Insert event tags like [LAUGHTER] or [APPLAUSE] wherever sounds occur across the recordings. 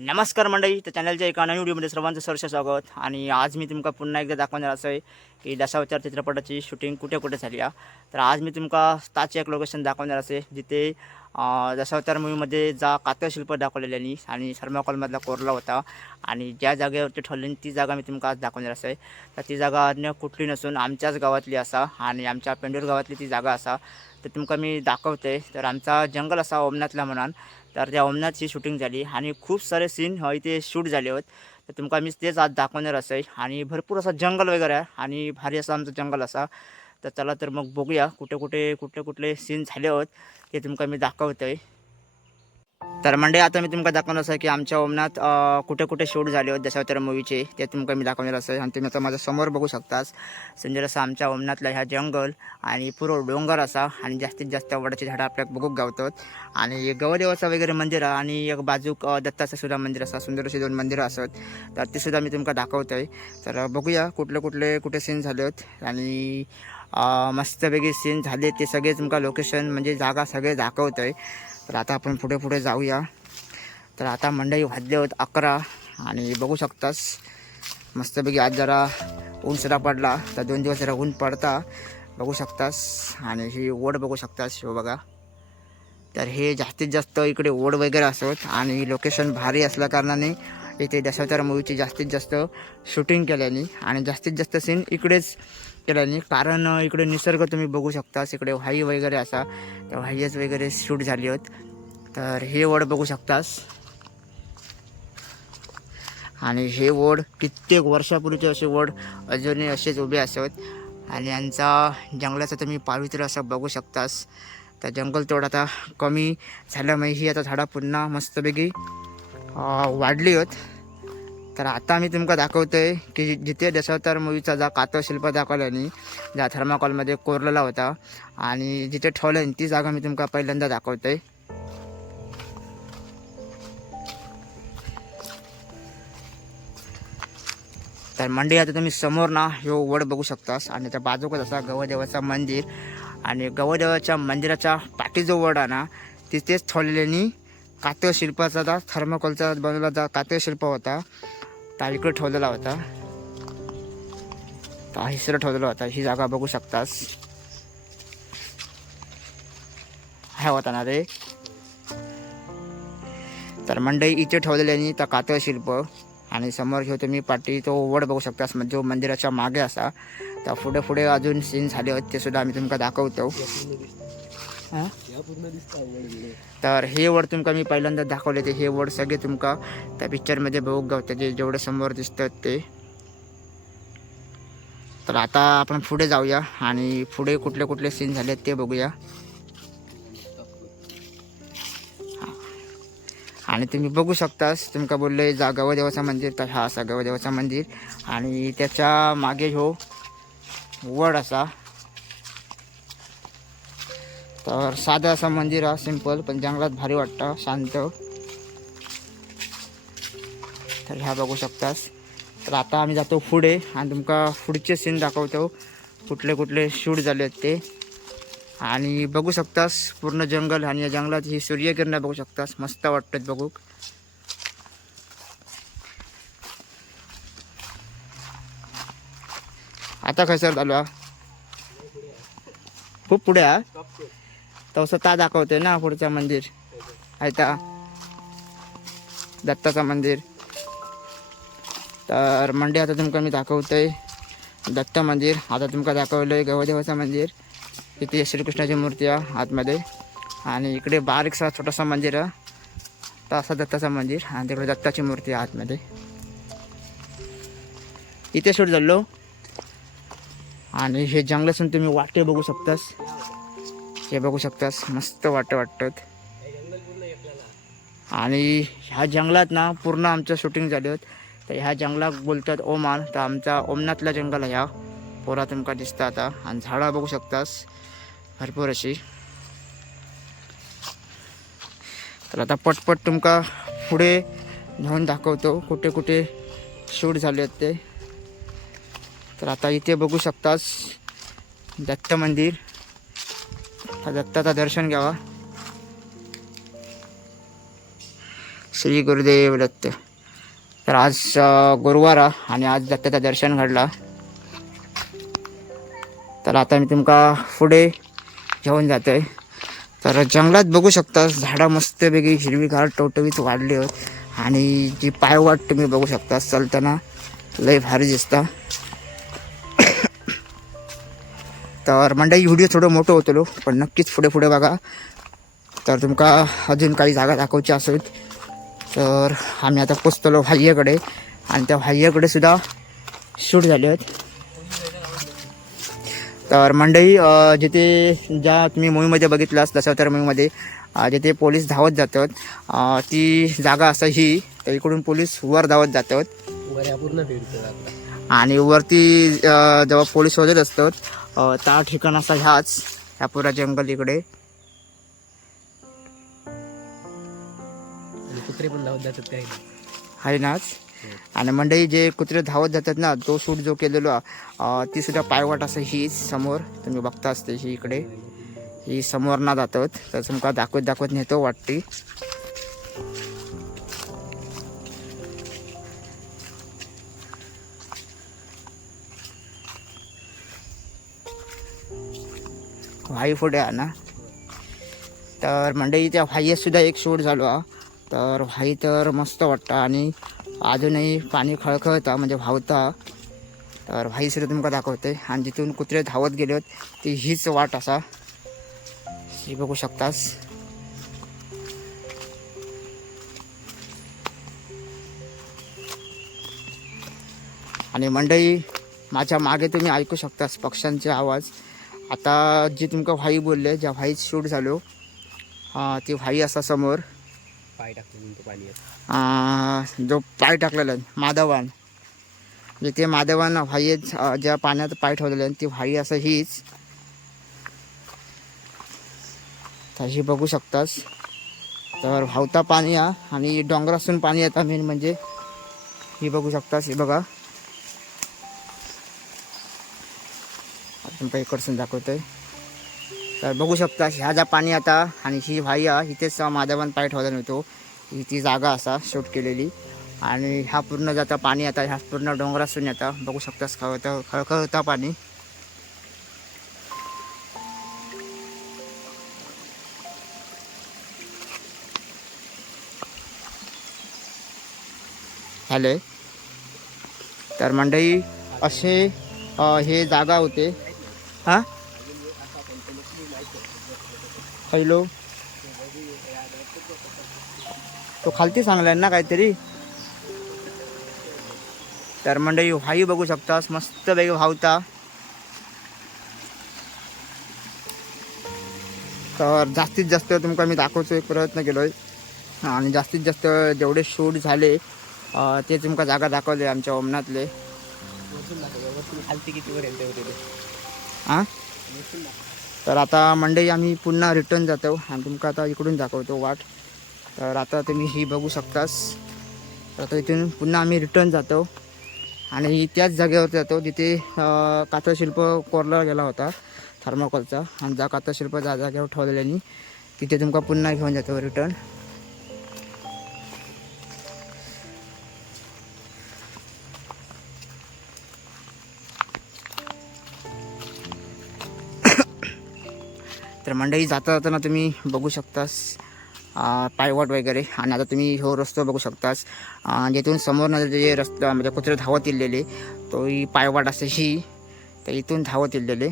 नमस्कार मंडळी तर चॅनलच्या एका नवीन व्हिडिओमध्ये सर्वांचं सरसे स्वागत. आणि आज मी तुमका पुन्हा एकदा दाखवणार असं आहे की दशावतार चित्रपटाची शूटिंग कुठे कुठे झाली आहे. तर आज मी तुमका ताचे एक लोकेशन दाखवणार असे जिथे दशावतार मूवीमध्ये जा कातशिल्प दाखवलेल्यानी आणि थर्माकॉलमधला कोरला होता. आणि ज्या जागेवरती ठरली ती जागा मी तुमका आज दाखवणार असे तर ती जागा अन्य कुठली नसून आमच्याच गावातली असा आणि आमच्या पेंडूर गावातली ती जागा असा. तर तुमका मी दाखवते. तर आमचा जंगल असा ओमनाथला म्हणान तर त्या ओमनाथची शूटिंग झाली आणि खूप सारे सीन इथे शूट झाले होत. तर तुमका मी तेच आज दाखवणार असे आणि भरपूर असं जंगल वगैरे आहे आणि भारी असं आमचं जंगल असा. तर चला तर मग बघूया कुठे कुठे कुठले कुठले सीन झाले होत ते तुमका मी दाखवतोय. तर मंडे आता मी तुमका दाखवणार असं की आमच्या ओमनात कुठे कुठे शूट झाले होते दशावतार मूवीचे ते तुमका मी दाखवणार असं. आणि तुम्ही आता माझ्यासमोर बघू शकतास. सुंदर असं आमच्या ओमनातला ह्या जंगल आणि पुरो डोंगर असा आणि जास्तीत जास्त वडाची झाडं आपल्याला बघूक गावतात. आणि गवदेवाचं वगैरे मंदिर आहे आणि एक बाजूक दत्ताचं सुद्धा मंदिर असा सुंदर अशी दोन मंदिरं असत. तर ते सुद्धा मी तुमका आहे तर बघूया कुठले कुठले कुठे सीन झाले आहेत आणि मस्तपैकी सीन झाले ते सगळे तुमका लोकेशन म्हणजे जागा सगळे दाखवतोय. तर आता आपण पुढे पुढे जाऊया. तर आता मंडई वाजले होत अकरा आणि बघू शकतास मस्तपैकी आज जरा ऊन सुद्धा पडला. तर दोन दिवस जरा ऊन पडता बघू शकतास. आणि ही ओढ बघू शकतास हो बघा. तर हे जास्तीत जास्त इकडे ओढ वगैरे असत आणि लोकेशन भारी असल्याकारणाने इथे दशावतार मूवीची जास्तीत जास्त शूटिंग केल्याने आणि जास्तीत जास्त सीन इकडेच केल्याने कारण इकडे निसर्ग तुम्ही बघू शकतास इकडे व्हाई वगैरे असा. त्या व्हाईज वगैरे शूट झाली होत. तर हे ओढ बघू शकतास. आणि हे ओढ कित्येक वर्षापूर्वीचे असे ओढ अजूनही असेच उभे असत आणि यांचा जंगलाचं तुम्ही पावित्र्य असं बघू शकतास. तर जंगल तेवढं आता कमी झाल्यामुळे ही आता झाडं पुन्हा मस्तपैकी वाढली होत. तर आता मी तुमका दाखवतोय की जिथे दशावतार मूवीचा जा कातव शिल्प दाखवल्याने ज्या थर्माकॉलमध्ये कोरलेला होता. आणि जिथे ठेवलं ती जागा मी तुमका पहिल्यांदा दाखवतोय. तर मंडई आता तुम्ही समोर ना ह्यो वड बघू शकतास. आणि त्या बाजूकच असा गवदेवाचा मंदिर. आणि गवदेवाच्या मंदिराच्या पाठी जो वड आहे ना तिथेच ठेवलेल्यानी कातळ शिल्पाचा जा थर्माकोलचा बनवला जा कातळ शिल्प होता. त्या इकडं ठेवलेला होता. त्या हिसरं ठेवलेला होता. ही जागा बघू शकतास. हा होता ना रे. तर मंडई इथे ठेवलेल्यानी त्या कातळ शिल्प. आणि समोर घेऊ तुम्ही पाठी तो ओवड बघू शकतास. म्हणजे जो मंदिराच्या मागे असा. त्या पुढे पुढे अजून सीन झाले होते. ते सुद्धा आम्ही तुमका दाखवतो. तर हे वड तुमका मी पहिल्यांदा दाखवले ते हे वड सगळे तुमका त्या पिक्चरमध्ये बघू गावते जे जेवढे समोर दिसतात ते. तर आता आपण पुढे जाऊया आणि पुढे कुठले कुठले सीन झाले ते बघूया. आणि तुम्ही बघू शकतास तुमका बोलले जा गवदेवाचं मंदिर तर हा असा गवदेवाचं मंदिर. आणि त्याच्यामागे हो वड असा. तर साधं असं मंदिर आहे सिंपल पण जंगलात भारी वाटतं शांत. तर ह्या बघू शकतास. तर आता आम्ही जातो पुढे आणि तुमका पुढचे सीन दाखवतो. कुठले कुठले शूट झाले आहेत ते. आणि बघू शकतास पूर्ण जंगल आणि या जंगलात ही सूर्यकिरणं बघू शकतास. मस्त वाटतात बघू आता खसर झालो खूप पुढे आहे. तसं ता दाखवते ना पुढचं मंदिर. आहे दत्ताचं मंदिर. तर मंडे आता तुमका मी दाखवतोय. दत्त मंदिर आता तुमका दाखवलं आहे गवदेवाचं मंदिर. इथे श्रीकृष्णाची मूर्ती आहे आतमध्ये. आणि इकडे बारीकसा छोटासा मंदिर आहे. तर असं दत्ताचं मंदिर आणि तिकडे दत्ताची मूर्ती आहे आतमध्ये. इथे शूट झालो आणि हे जंगलासून तुम्ही वाटे बघू शकतास. हे बघू शकतास मस्त वाटत. वाटतात आणि ह्या जंगलात ना पूर्ण आमचं शूटिंग झाले. होत तर ह्या जंगलात बोलतात ओमान. तर आमचा ओमनाथला जंगल आहे ह्या पोरा तुमका दिसता आता. आणि झाडं बघू शकतास. भरपूर अशी. तर आता पटपट तुमका पुढे नेऊन दाखवतो कुठे कुठे शूट झाले आहेत ते. तर आता इथे बघू शकतास दत्त मंदिर. हा दत्ताचं दर्शन घ्यावा. श्री गुरुदेव दत्त. तर आज गुरुवार आणि आज दत्ताचं दर्शन घडला. तर आता मी तुमका पुढे घेऊन आहे तर जंगलात बघू शकता झाडं मस्तपैकी हिरवीगार टवटवीत वाढली आहेत. आणि जी पायवाट तुम्ही बघू शकता चलताना लय भारी दिसता. तर मंडळी व्हिडिओ थोडं मोठं होतलो पण नक्कीच पुढे पुढे बघा. तर तुमका अजून काही जागा दाखवची असेल तर आम्ही आता पोचतलो हाय्याकडे आणि त्या हाय्याकडे सुद्धा शूट झाले आहेत. तर मंडई जिथे ज्या तुम्ही मूवीमध्ये बघितलास दशावतार मूवीमध्ये जिथे पोलीस धावत जातात ती जागा असं ही तर इकडून पोलीस वर धावत जातात. पूर्ण आणि वरती जेव्हा पोलीस शोधत असतात त्या ठिकाण असा ह्याच ह्या पुरा जंगल इकडे. कुत्रे पण धावत जातात काही आहे नाच आणि मंडई जे कुत्रे धावत जातात ना तो शूट जो केलेलो ती सुद्धा पायवाट असं ही समोर तुम्ही बघता असते ही इकडे. ही समोर ना जातात. तर तुमका दाखवत दाखवत नेतो वाटती. व्हाई पुढे आहे ना. तर मंडळी त्या व्हाईत एक शूट झालो हा तर व्हाई तर मस्त वाटतं आणि अजूनही पाणी खळखळता म्हणजे व्हावता तर व्हाईसुद्धा तुमका दाखवते. आणि जिथून कुत्रे धावत गेले होत ती हीच वाट असा. ही बघू शकतास. आणि मंडई माझ्या मागे तुम्ही ऐकू शकतास पक्ष्यांचे आवाज. आता जी तुमका भाई बोलले ज्या भाईत शूट झालो अं, ती भाई असा समोर. पाय टाकून तो पाणी जो पाय टाकलेला आहे, माधवान. जिथे माधवान भाई अं, ज्या पाण्यात पाय ठेवलेले आहे, ती भाई असं हीच. ही बघू शकतास. तर भावता पाणी हा आणि डोंगरातून पाणी येतं मेन म्हणजे. ही बघू शकतास ही बघा. तुमका इकडसून दाखवतोय. तर बघू शकता ह्या जा पाणी आता आणि ही भाई हा इथेच माधवन पाय ठेवला नव्हतो. ही ती जागा असा शूट केलेली. आणि ह्या पूर्ण जाता पाणी आता ह्या पूर्ण डोंगरासून आता बघू शकतास खळतं खळखळता पाणी. हॅलो तर मंडई असे हे जागा होते. हां? हॅलो. तो खालती सांगलाय ना काहीतरी. तर मंडळी हाही बघू शकतास मस्त वेग व्हावता तर जास्तीत जास्त तुमका मी दाखवतो एक प्रयत्न केलोय. आणि जास्तीत जास्त जेवढे शूट झाले ते तुमका जागा दाखवले आमच्या ओमनातले. खालती किती वर हां? तर आता मंडई आम्ही पुन्हा रिटर्न जातो आणि तुमका आता इकडून दाखवतो वाट. तर आता तुम्ही ही बघू शकतास. तर आता इथून पुन्हा आम्ही रिटर्न जातो आणि त्याच जागेवर जातो जिथे अं, कातळशिल्प कोरला गेला होता थर्माकोलचा आणि जा कातळशिल्प जा जागेवर ठेवलेल्यानी तिथे तुमका पुन्हा घेऊन जातो रिटर्न तर मंडळी जाता जाताना तुम्ही बघू शकतास पायवाट वगैरे. आणि आता तुम्ही हो रस्तो बघू शकतास. अं, जिथून समोर जे रस्ता म्हणजे कुत्रे धावत इलेले तो ही पायवाट असं ही तर इथून धावत इलेले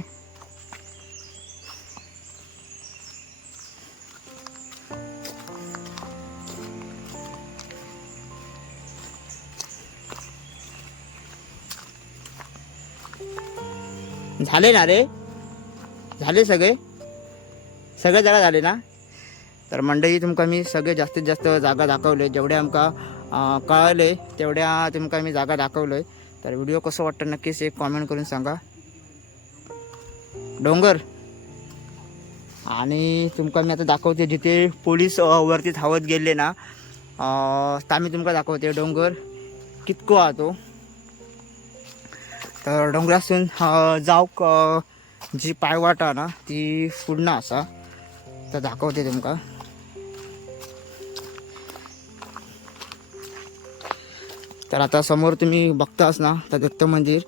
झाले ना रे? झाले सगळे? सगळे जागा झाले ना? तर मंडळी तुमका मी सगळे जास्तीत जास्त जागा दाखवले जेवढे आमका कळले तेवढ्या तुमका मी जागा दाखवलोय. तर व्हिडिओ कसं वाटतं नक्कीच एक कॉमेंट करून सांगा. डोंगर. आणि तुमका मी आता दाखवते जिथे पोलीस वरती धावत गेले ना तर आम्ही तुमका दाखवते डोंगर. कितको हा तो? तर डोंगरासून अं, जी पायवाट हा ना ती पूर्ण असा. तर दाखवते तुमका तर आता समोर तुम्ही बघताच ना तर दत्त मंदिर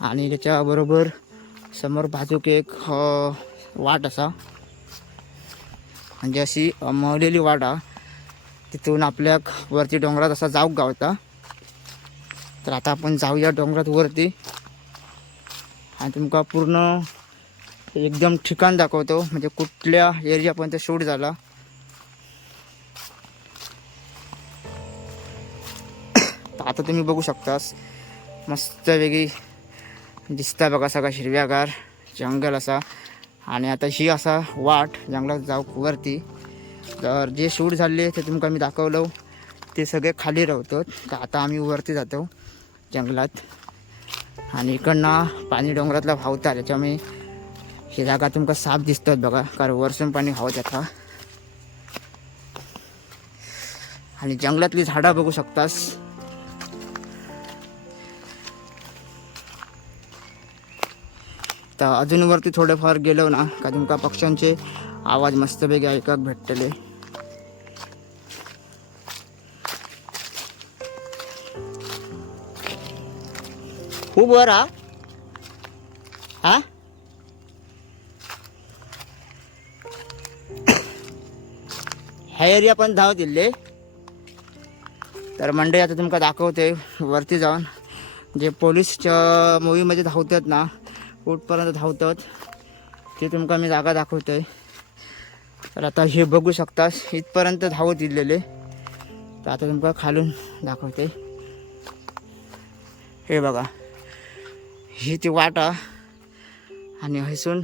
आणि त्याच्याबरोबर समोर बाजूक एक वाट असा म्हणजे अशी मळलेली वाट हा तिथून आपल्या वरती डोंगरात असा जाऊक गावता तर आता आपण जाऊया डोंगरात वरती आणि तुमका पूर्ण एकदम ठिकाण दाखवतो. म्हणजे कुठल्या एरियापर्यंत शूट झाला. तर [COUGHS] आता तुम्ही बघू शकतास. मस्त वेगळी दिसता बघा सगळा हिरव्यागार जंगल असा. आणि आता ही असा वाट जंगलात जाऊ वरती. तर जे शूट झाले ते तुमका मी दाखवलं. ते सगळे खाली राहतो तर आता आम्ही वरती जातो जंगलात. आणि इकडनं पाणी डोंगरातला व्हावता त्याच्यामुळे ही जागा तुमका साफ दिसतात बघा. कारण वरसून पाणी हवं जाता आणि जंगलातली झाडं बघू शकतास. तर अजून वरती थोडेफार गेलो ना का तुमका पक्ष्यांचे आवाज मस्तपैकी ऐकाक भेटतले. खूप वर हा? हा एरिया पण धाव दिले तर मंडळी आता तुमका दाखवते वरती जाऊन. जे पोलीसच्या मूवीमध्ये धावतात ना कुठपर्यंत धावतात ते तुमका मी जागा दाखवतोय तर आता हे बघू शकतास इथपर्यंत धावत दिलेले. तर आता तुमका खालून दाखवते. हे बघा. ही ती वाटा आणि हसून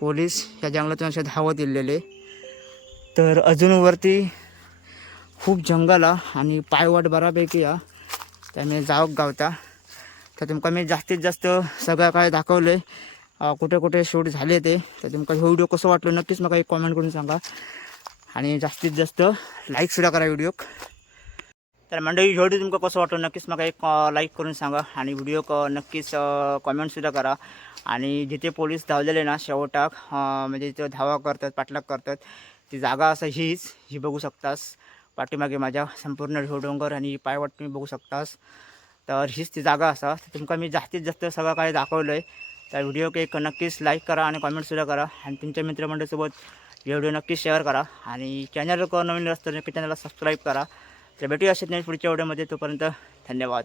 पोलीस या जंगलातून असे धावत इलेले तर अजून वरती खूप जंगल हा आणि पायवाट बऱ्यापैकी हा त्यामुळे जावक गावता. तर तुमका मी जास्तीत जास्त सगळं काय दाखवलं आहे कुठे कुठे शूट झाले ते. तर तुमका हा व्हिडिओ कसं वाटलं नक्कीच मला एक कॉमेंट करून सांगा. आणि जास्तीत जास्त लाईकसुद्धा करा व्हिडिओक तर मंडळी व्हिडिओ तुमका कसं वाटलं नक्कीच मला एक लाईक करून सांगा. आणि व्हिडिओ नक्कीच कॉमेंटसुद्धा करा. आणि जिथे पोलीस धावलेले ना शेवटाक म्हणजे तिथं धावा करतात पाठलाग करतात ती जागा असं हीच ही बघू शकतास. पाठीमागे माझ्या संपूर्ण डोंगर आणि पायवाट तुम्ही बघू शकतास. तर हीच ती जागा असा. तर तुमका मी जास्तीत जास्त सगळं काही दाखवलं आहे तर व्हिडिओ एक नक्कीच लाईक करा आणि कमेंटसुद्धा करा. आणि तुमच्या मित्रमंडळीसोबत व्हिडिओ नक्कीच शेअर करा. आणि चॅनल नवीन असतं नक्की चॅनलला सबस्क्राईब करा. तर भेटूया असेच नाही पुढच्या व्हिडिओमध्ये तोपर्यंत धन्यवाद.